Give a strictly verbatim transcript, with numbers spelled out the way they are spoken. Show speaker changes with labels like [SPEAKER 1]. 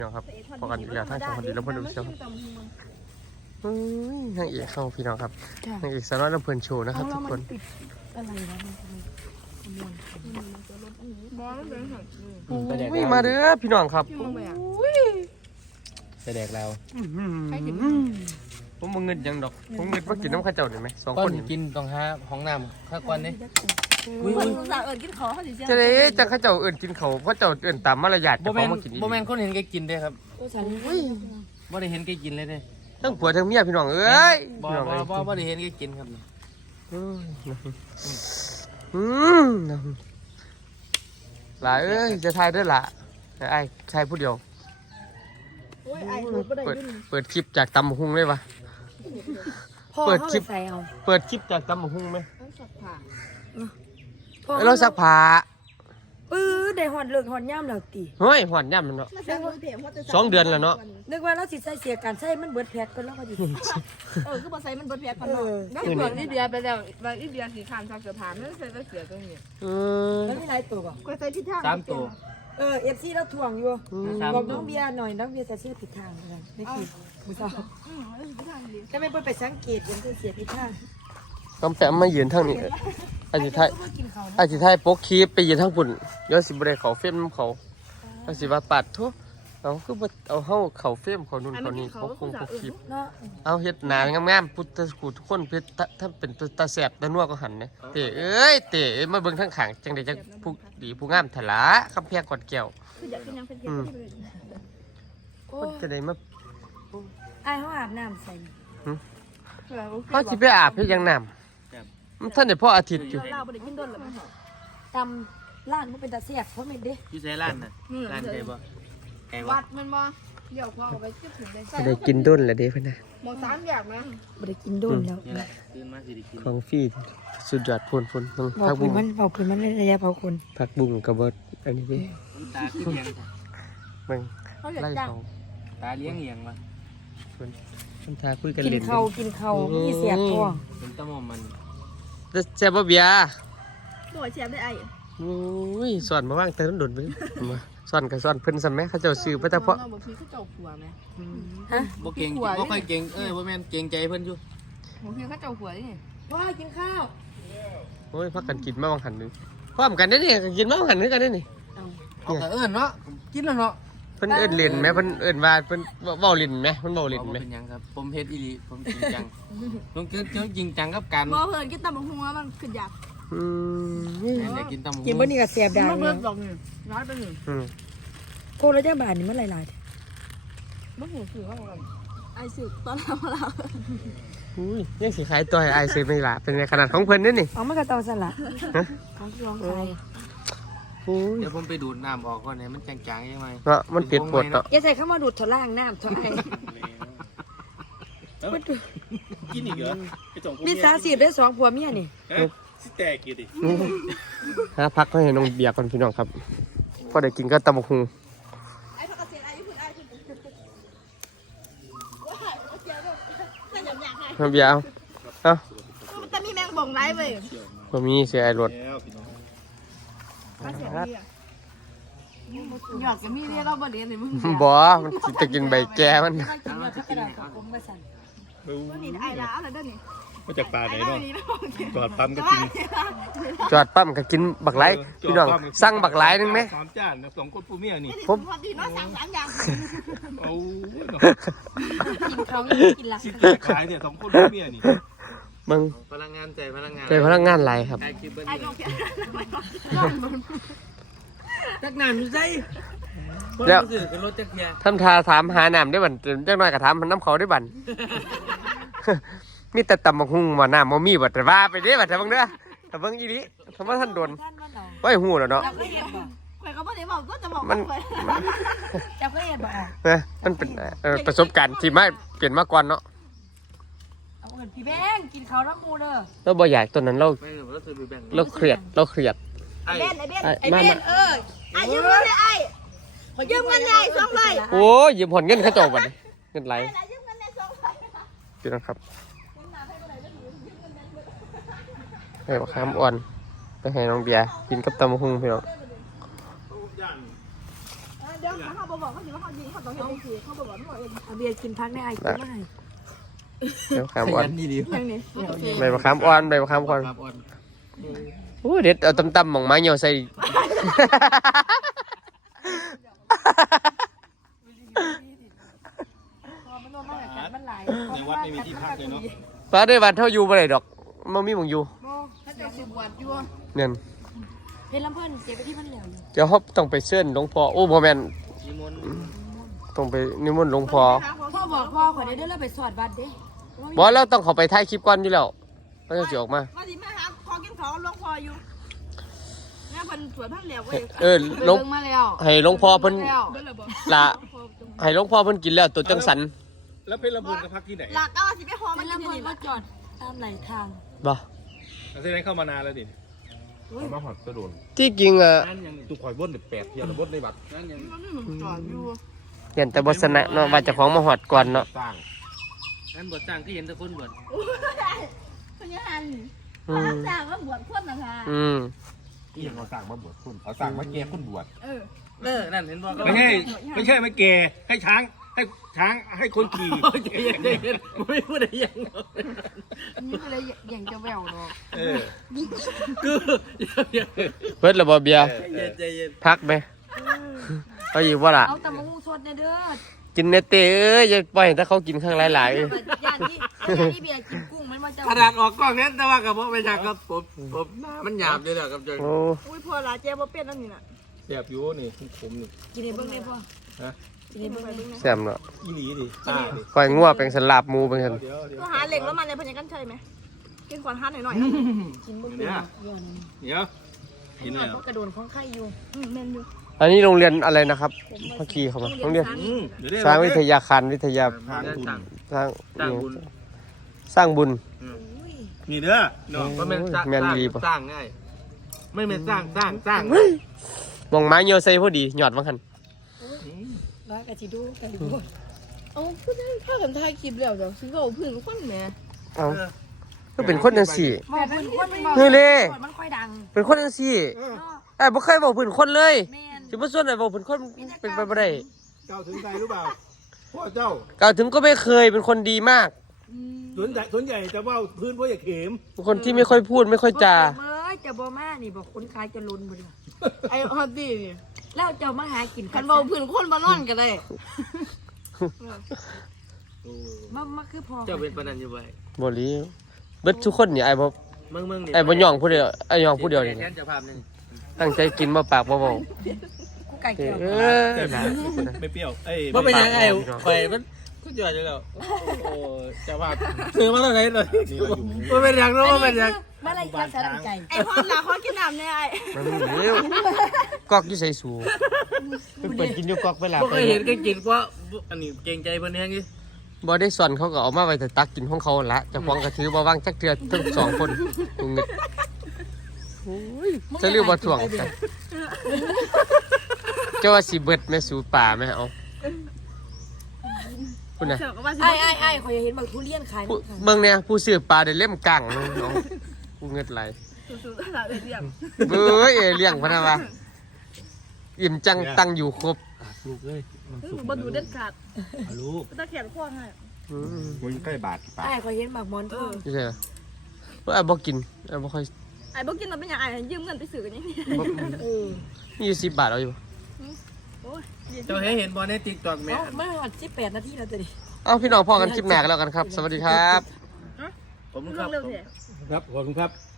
[SPEAKER 1] เนาะครับพอกันอยากทั้งสองคนดีแล้วพอดูเชียวครับนางเอกเข้าพี่น้องครับนางเอกสาวน้อยลำเพลินโชว์นะครับทุกคนวิ่งมาเด้อพี่น้องครับ
[SPEAKER 2] แสดงเรา
[SPEAKER 1] ผมมึงเงินยังดอกผมเงินว่ากินน้ำข้าวเจ้าได้ไหมสองคน
[SPEAKER 2] กินต้องหาห้องน้ำข้าวก้อนนี่
[SPEAKER 1] จะได้จะข้าวเจ้าเอื่นกินเขาเพราะเจ้าเอื่นตามมารยาทจะเขามากินอีก
[SPEAKER 2] โมเมนต์คนเห็นแกกินได้ครับบ่ได้เห็นแกกินเลยเด้
[SPEAKER 1] ทั้งผัวทั้งเมียพี่น้องเอ้ย
[SPEAKER 2] บ่บ่บ่บ่ได้เห็นแกกินครับ
[SPEAKER 1] อืมหลายเอ้ยจะทายด้วยล่ะไอ้ชายผู้เดียวเปิดเปิดคลิปจากตำหุงเลยวะเปิดคลิปเปิดคลิปจากตำหุงไหมเราซักผ้า
[SPEAKER 3] ปื้อได้หอดเลิกหอดย่ำแล้วตี
[SPEAKER 1] เฮ้ยหอดย่ำมันเนาะสองเดือนแล้วเนาะ
[SPEAKER 3] นึกว่าเราสิใส่เสียการใส่มันเบิดแพทก็แล้วก็ดิ
[SPEAKER 4] เออคือบ่ใส่มันเบิดแพทก่อนเนาะแล้วเปิดอีเดียไปแล้วบางอีเดียสีขามซักเสื้อผ้าไม่ใส่เสื้อตรงนี้
[SPEAKER 1] เออ
[SPEAKER 3] แล้วมีหลายตัวบ่
[SPEAKER 4] ก็ใส่ผิดทาง
[SPEAKER 2] สามตัว
[SPEAKER 3] เออ เอฟ ซี เราถ่วงอยู่บอกน้องเบียร์หน่อยน้องเบียร์จะเสียผิดทางเลยไม่คิดผู้สาวจะไม่ไปสังเกตยังคือเสียผิดทาง
[SPEAKER 1] กำแพงมายืนทางนี้อาจิไทยอาจิไทยปกคลิปไปยืนทางปุ่นย้อนสิบเรเขาเฟมเขาอาจิว่าปัดทุเอาคือเอาเข้าเขาเฟมเขานู่นเขานี่เขาคงปกคลิปเอาเฮ็ดหนางามๆพุทธกูทุกคนเพชรถ้าเป็นตาแสบตานัวก็หันเนี่ยเต๋เอ้ยเต๋มาเบิ่งทั้งขังจังได้จังผู้ดีผู้งามถลาคำแพงกอดแก้วอืมคนจะได้มา
[SPEAKER 3] ไอ้เขาอาบน้ำใส่
[SPEAKER 1] เขาสิไปอาบเพื่อยังน้ำท่านเดี๋ยวพ่ออาทิตย์อยู่
[SPEAKER 3] ตำร้านมันเป็นตาเสียบเพราะไม่ได้
[SPEAKER 2] อยู่ใส่ร้านน่ะร้านไก่บ่ไก่
[SPEAKER 4] วัดมันบ่เดี๋ยวพอเอาไปเก็บถุงได้
[SPEAKER 1] ได้กินด้นแหละเด้พ่นนะ
[SPEAKER 4] หมอสามอย่างนะ
[SPEAKER 3] ไม่ได้กินด้นแล้ว
[SPEAKER 2] ตื่นมาสิได้กิน
[SPEAKER 1] ของฟรีสุดยอดพูนพูน
[SPEAKER 3] ผักบุ้งมันผักบุ้งมันระยะเผาคน
[SPEAKER 1] ผักบุ้งกับเบิร์ดอันนี้ดิ
[SPEAKER 2] ตาเลี้ยง
[SPEAKER 1] มึงไล่เขา
[SPEAKER 2] ตาเลี้ยงเลี้ยงมา
[SPEAKER 1] คนทาคุยกัน
[SPEAKER 3] กิ
[SPEAKER 1] เล่น
[SPEAKER 3] นเขากินเขามีเสียบตัว
[SPEAKER 2] เป็นตะมอมมัน
[SPEAKER 1] แซ่บบ่เบียร์
[SPEAKER 4] บ่แซ่บได้ไอ้
[SPEAKER 1] อุ้ยสอนมาว่างเติมโดดไปมาสอนกับสอนเพิ่นซ้ำแม่เขาเจ้าซื้อไปแต่เพราะ
[SPEAKER 4] บ่คือเขาเจ้าผัวแม่
[SPEAKER 3] ฮะ
[SPEAKER 2] บ่เก่งบ่ค่อยเก่งเอ้ยบ่แม่นเก่งใจเพิ่นอยู่
[SPEAKER 4] บ่คือเขาเจ้าผัวนี่
[SPEAKER 3] พ่อกินข้าว
[SPEAKER 1] โอ้ยพักกันกินมาบางหันนึงพร้อมกันได้นี่กินมาบางหันนึงกันได้นี่
[SPEAKER 2] เอาแต่เอิ้นเนาะกินแล้วเนาะ
[SPEAKER 1] เพิ่นเอิ้นเล่นแม่เพิ่นเอิ้นว่าเพิ่นเว้าเล่นแม่เพิ่นเว้าเล่นแม่
[SPEAKER 2] เป็นหยังครับผมเฮ็ดอีหลีผมจริงจังผมจริงจังกับการ
[SPEAKER 4] บ่เพิ่นกินตำบักหุ่งแล้วมันขึ้นอยาก
[SPEAKER 1] อืม
[SPEAKER 2] อยากกินตำบักหุ่ง
[SPEAKER 3] กินบ่นี่ก็แซ่บได้
[SPEAKER 4] มันเบิดดอกนี่น้อยไปนี่
[SPEAKER 1] อืม
[SPEAKER 3] โคละจังบาทนี่มันหลาย
[SPEAKER 4] ๆบ่หูคือว่าไอ้สึกตอนเราเรา
[SPEAKER 1] อุ้ยยังสิขายตัวให้อายซื้อไม่ล่ะเป็นในขนาดของเพิ่นนี่นี่
[SPEAKER 3] อ๋อมันก็ตองสละของร้องไห้
[SPEAKER 2] เดี๋ยวผมไปดูดน้ำออกก่อนเนี่ยมันจางๆยังไง
[SPEAKER 1] เนาะมันเปียกปวดเนาะ
[SPEAKER 3] อย่าใส่เข้ามาดูดถล่างน้ำถอย
[SPEAKER 5] กินอีกเหรอ
[SPEAKER 3] มีสาสีได้สองผัวเมียนี่
[SPEAKER 5] สิแตกกี่ดิ
[SPEAKER 1] หาพักให้น้องเบียร์ก่อนพี่น้องครับพอได้กินก็ตำบักหุ่งน้องเบียร์เอาเอา
[SPEAKER 4] แต่มีแมงบ่งไรเว้ย
[SPEAKER 1] บ่มีเสียไอ้รถ
[SPEAKER 4] อยากจะมีเรียกเราบ่เรียนเลยมึง
[SPEAKER 1] บ่มันจะกินใบแก้มัน
[SPEAKER 4] นี่ไอ้ละอะไรเด้อนี่
[SPEAKER 5] มาจากป่าไหนเนาะจอดปั๊มก็กิน
[SPEAKER 1] จอดปั๊มก็กินบักไหลพี่น้องสั่งบักไหลนึงไหม
[SPEAKER 5] สามจานสองคนผู้เมียนี่
[SPEAKER 4] ผมพอดีน้อยสั่งสามอย่าง
[SPEAKER 5] โอ้
[SPEAKER 3] กินเขากินหลัก
[SPEAKER 5] ขายเนี่ยสองคนผู้เมียนี่
[SPEAKER 1] มึง
[SPEAKER 2] พลังงานใจพลังงาน
[SPEAKER 1] ใจพลังงานไหลครับ
[SPEAKER 2] จักน้ำอยู่ใจ
[SPEAKER 1] แล้ว
[SPEAKER 2] รถจักรยาน
[SPEAKER 1] ทำทาถามหาน้ำได้บันจักน้อยกับถามน้ำเขาได้บันมีแต่ตำบักหุ่งว่าน้ำมันมีบัดแต่ว่าไปเด้บัดแต่บางเด้อแต่บางอีนี้ทำว่าท่านโดนไว้หูแล้วเนาะมัน
[SPEAKER 3] จะเคยเห็นบ่
[SPEAKER 1] นะมันเป็นประสบการณ์ที่ไม่เปลี่ยนมาก่อนเนาะ
[SPEAKER 3] เอาเงินพี่แบงกินข้าวน้ำมูเด้อ
[SPEAKER 1] เราบ่อยากตอนนั้นเราเราเครียดเราเครียด
[SPEAKER 4] ไอ้เบนไอ้เบนไอ้เบนเออไอ้ยืมเงินเลยไอ้ยืมเงินเลยสองใบ
[SPEAKER 1] โอ้ยยืมผ่อนเงินเขาจบบัดเงินไหลพี่น้องครับให้บักขามอ่อนไปให้น้องเบียร์กินกับตำบักหุ่งพี่น้อง
[SPEAKER 4] เดี๋ยวเขาบอกเขาสิว่าเขายิงเขาต้องเห็นเองสิเขาบอกว่าเขาเอง
[SPEAKER 3] เอาเบียร์กินพักในไอ้กินไม่
[SPEAKER 1] เดี๋ยวขาม
[SPEAKER 2] ข
[SPEAKER 1] อ่อน
[SPEAKER 2] ยันดีดี
[SPEAKER 4] อย่างนี้
[SPEAKER 1] ใบมะขามอ่อนใบมะขามอ่อน
[SPEAKER 2] ครับอ่อน
[SPEAKER 1] โอ้เด็ดเอาตำๆหม่องไม้เหี่ยวใส่
[SPEAKER 3] มันหลาย
[SPEAKER 5] ในวัดไม่มีที่พักเลยเนาะ
[SPEAKER 1] ป้าได้วันเท่าอยู่บ่ได้ดอกมันมีหม่องอยู่
[SPEAKER 4] ถ้าจะสิบวัดอยู่
[SPEAKER 1] เนี่ย
[SPEAKER 3] เพชรลำเพิ่นเจ็บไปที่มันเหลวอยู่
[SPEAKER 1] เดี๋ยวเขาต้องไปเชิญหลวงพ่อโอ้บ่แม่น
[SPEAKER 2] นิมนต์
[SPEAKER 1] ต้องไปนิมนต์หลวงพ่อ
[SPEAKER 3] พ่อบอกพ่อขอได้เด้อเราไปสวดบัตรเด้
[SPEAKER 1] บ่แล้วต้องเขาไปถ่ายคลิปก่อนอยู่แล้วแล้วจะสิออกมา
[SPEAKER 4] ว่าสิมาหาพอกินเขาหลวงพ่ออยู่แม่เพิ่นสวยพันแล้วเว้ย
[SPEAKER 1] เออหลวง
[SPEAKER 4] เบิ่งมาแล้ว
[SPEAKER 1] ให้หลวงพ่อเพิ่น
[SPEAKER 4] แล้วเบิ่งแล้วบ่
[SPEAKER 1] ละให้หลวงพ่อเพิ่นกินแล้วตัวจังสัน
[SPEAKER 5] แล้วเพชรบุญกับพักที่ไหน
[SPEAKER 4] หลักก็ว่าสิไปหอม
[SPEAKER 3] เพ
[SPEAKER 4] มัน
[SPEAKER 3] ชร
[SPEAKER 4] กิน
[SPEAKER 3] ลำ
[SPEAKER 4] อยู่
[SPEAKER 3] เพิ่น
[SPEAKER 4] นี่
[SPEAKER 3] ก็จอดตามไหลทาง
[SPEAKER 1] บ่
[SPEAKER 5] แสดงเข้ามานานแล้วดิมาหอดกระโดน
[SPEAKER 1] ที่จริงอ่ะ
[SPEAKER 2] นั่นยัง
[SPEAKER 5] ตุกข่อยบดเด็ดแปดเที่ยวบดในบัตร
[SPEAKER 2] นั่นยัง
[SPEAKER 4] มันจอดอยู่
[SPEAKER 1] เห็นแต่บ่สนะเนาะว่าเจ้าของมาฮอดก่อนเนาะ
[SPEAKER 5] สร้าง
[SPEAKER 2] นั่นบวชสร้างที่เห็นแต่คนบวช
[SPEAKER 4] พญาหัน
[SPEAKER 1] อืม
[SPEAKER 4] สร้างว่าบวชคนนะคะ
[SPEAKER 1] อืม
[SPEAKER 5] ที่ยังเราสร้างมาบวชคุณเขาสร้างมาแก่คุณบวช
[SPEAKER 4] เออ
[SPEAKER 2] เออนั่นเห็นบ่ก็
[SPEAKER 5] ไม่ใช่ไม่ใช่ไม่แก่ให้ช้างให้ช้างให้คนขี่
[SPEAKER 2] ใจเย็นใจเย็นไม่พูดอะไรยัง
[SPEAKER 4] นี่ก็เลยอย่างจะแววเนาะ
[SPEAKER 5] เออ
[SPEAKER 2] คือเย็น
[SPEAKER 1] เบิดและบ่เบียร์
[SPEAKER 2] ใจเย็น
[SPEAKER 1] พักไหมเอาอีกบ่ล่ะ
[SPEAKER 3] เอาแต่มะม่วงสดเนี่ยเด้อ
[SPEAKER 1] กินเนเต้เอ้ยอย่าปล่อยให้ถ้าเขากินข้างหลาย
[SPEAKER 3] ย่านที่ย่านที่เบียร์กินกุ้งมันมาจะ
[SPEAKER 2] ขนาดออกกล้องนั้นแต่ว่ากับพ่อไปจากกับผมผมมันหยาบเลยแหละกับจน
[SPEAKER 1] ๆโอ้
[SPEAKER 4] อุ้ยพอละเจ๊บ่เป็นแล้วนี่น่ะ
[SPEAKER 5] แสบอยู่นี่ผมนี่
[SPEAKER 3] กินในเบิ้งได้พ่อ
[SPEAKER 5] ฮะ
[SPEAKER 3] กินในเบิ้งได้
[SPEAKER 1] แซ่บเนาะ
[SPEAKER 5] อีหลีดิตาดิ
[SPEAKER 1] ก้อยงัวเป็นสลับหมูเป็นซั่น
[SPEAKER 5] เดี๋ยวเดี๋ยว
[SPEAKER 4] ตัวหาเหล็กแล้วมันในพญากันใช่ไหมกินขวานหันหน่อย
[SPEAKER 3] กินเบิ้ง
[SPEAKER 5] เนี่ย
[SPEAKER 3] ย้อน
[SPEAKER 5] เดี๋ยวกิน
[SPEAKER 3] นี่
[SPEAKER 5] แล้ว
[SPEAKER 3] เพราะกระโดนของไข่อยู่
[SPEAKER 4] ๆอืมแม่นอยู่
[SPEAKER 1] อันนี้โรงเรียนอะไรนะครับเมื่อกี้เขามาโรงเรียน
[SPEAKER 5] อืมเดี๋ยวได้
[SPEAKER 1] สร้างวิทยาคารวิทยา
[SPEAKER 5] ทางบุญ
[SPEAKER 1] สร้าง
[SPEAKER 2] สร้างบุญ
[SPEAKER 1] สร้างบุญ
[SPEAKER 5] นี่เด้อเนาะ
[SPEAKER 2] ก็เป็นสร้าง
[SPEAKER 1] แม่นดีปะ
[SPEAKER 2] สร้างง่ายไม่เป็นสร้างสร้างสร้าง
[SPEAKER 1] มองไม้เหี่ยวใส่พอดีหยอดว่าคั่น
[SPEAKER 3] ร้อยกะจิดูกะจิดู
[SPEAKER 4] เอาพูดได้ถ้ากันถ่ายคลิปแล้วเดี๋ยวสิเอาพื้นคนแม่
[SPEAKER 1] เอ้าก็เป็นคนจังซี่
[SPEAKER 3] บอกเป็นคนมันบอก
[SPEAKER 1] เฮ้ยเล่
[SPEAKER 3] มันค่อยดัง
[SPEAKER 1] เป็นคนจังซี่
[SPEAKER 3] เนาะ
[SPEAKER 1] ไอ้บ่เคยบอกพื้นคนเลย
[SPEAKER 3] แม่น
[SPEAKER 1] สิบ่ส่วนไอ้บอกพื้นคนเป็นไปบ่ได้
[SPEAKER 5] เจ้าถึงใจหรือเปล่าพ่อเจ้าก
[SPEAKER 1] ล่าวถึงก็ไม่เคยเป็นคนดีมาก
[SPEAKER 5] ส่วนใหญ่ส่วนใหญ่จะว่าพื้นเพราะอย่าเข็ม
[SPEAKER 1] เป็นคนที่ไม่ค่อยพูดไม่ค่อยจา
[SPEAKER 3] เมื่อจะบ่มานี่บอกคนขายจะลุนบ่ดี
[SPEAKER 4] ไอ้ฮอตดี้นี่
[SPEAKER 3] แล้วเจ้ามาหากิน
[SPEAKER 4] คันเบาพื้นคนมานอนก็ได้
[SPEAKER 3] มามาคือพอ
[SPEAKER 2] เจ้าเป็นปนันอยู่ไว้
[SPEAKER 1] บ่ลีเบิดทุกคนนี่ไอ้บ่
[SPEAKER 2] เมืองเมืองนี่
[SPEAKER 1] ไอ้บ่ย่องผู้เดียวไอ้ย่องผู้เดียวนี่
[SPEAKER 2] แทนเจ้าภาพนี่
[SPEAKER 1] ตั้งใจกินบ่ปากบ่เว้า
[SPEAKER 3] กูไก่
[SPEAKER 1] เอ
[SPEAKER 3] เกี่ยว
[SPEAKER 1] อ
[SPEAKER 5] ไม่เปรี้ยวเอ้ย
[SPEAKER 2] ว่าเป็นยังไงไปมันทุกอย่างอยู่แล้วโอ้เจ้าภาพซื้อมาตั้งไหนเลยว่าเป็นยังรู้ว่าเป็นยัง
[SPEAKER 3] มาอะไรกันสารใจ
[SPEAKER 4] ไอ้ฮอตล่ะฮอตกินน้ำเนี่ยไอ้
[SPEAKER 1] มันเร็วกอกอยู่ใส่สูไปเปิดกินอยู่กอกเวลา
[SPEAKER 2] พวก
[SPEAKER 1] ไป
[SPEAKER 2] เคยเห็นกันกินเพราะอันนี้เกรงใจเพิ่นแฮงนี่
[SPEAKER 1] บ่ได้สอนเขาก็เอามาไว้แต่ตักกินของเขาละเจ้าของก็ถือบ่วางจักเทื่อทั้งสองคนงึดโอ้ยจะเรียกว่าถ่วงกันเจ้าว่าสิเบิดแม่สู่ป่าแม่เอาคุณน่ะ
[SPEAKER 4] เสือก็ว่าสิ
[SPEAKER 3] ไอ้ไอ้ไอ้ขอยอยากเห็นบักทุเรียนขาย
[SPEAKER 1] ผู้
[SPEAKER 3] น้ำขาย
[SPEAKER 1] เบิ่งเนี่ยผู้ซื้อปลาได้เล่มกังเนาะน้องกูเงิดไหล
[SPEAKER 4] สู้ๆเราเรียบ
[SPEAKER 1] เบ้ยเอเลี้ยงพะนะวะอิ่มจังตังอยู่ครบ
[SPEAKER 5] ลูกเอ้ย
[SPEAKER 4] บ่ดูเด็ดขาด
[SPEAKER 5] ลูก
[SPEAKER 4] ตะแขนข้อให้
[SPEAKER 1] อืม
[SPEAKER 5] มันใกล้บาทปาก
[SPEAKER 3] ไอ้ขอยเห็นบักมอนทอง
[SPEAKER 1] นี่ใช่เหรอว่าไอ้บ่กินไอ้บ่ค่อย
[SPEAKER 4] ไอ้บ่กินมันเป็นหยังไอ้ยืมเงินไปซื้อกันยังนี่
[SPEAKER 1] บ่
[SPEAKER 3] เออ
[SPEAKER 1] นี่อยู่สิบบาทเอาอยู่
[SPEAKER 4] โอ้ย
[SPEAKER 2] เจ้าเห็นบอลในติ๊กต็อกแม่
[SPEAKER 3] เอ้ามาหอดสิบแปดนาทีแล้วตัวนี้
[SPEAKER 1] เอ้าพี่น้องพ่อกันคลิปหน้ากันแล้วกันครับ สวัสดีครับ
[SPEAKER 2] ผม
[SPEAKER 4] เรื่
[SPEAKER 2] ครั
[SPEAKER 4] อบ งเร็วเถอะ
[SPEAKER 5] ครับขอบคุณครับ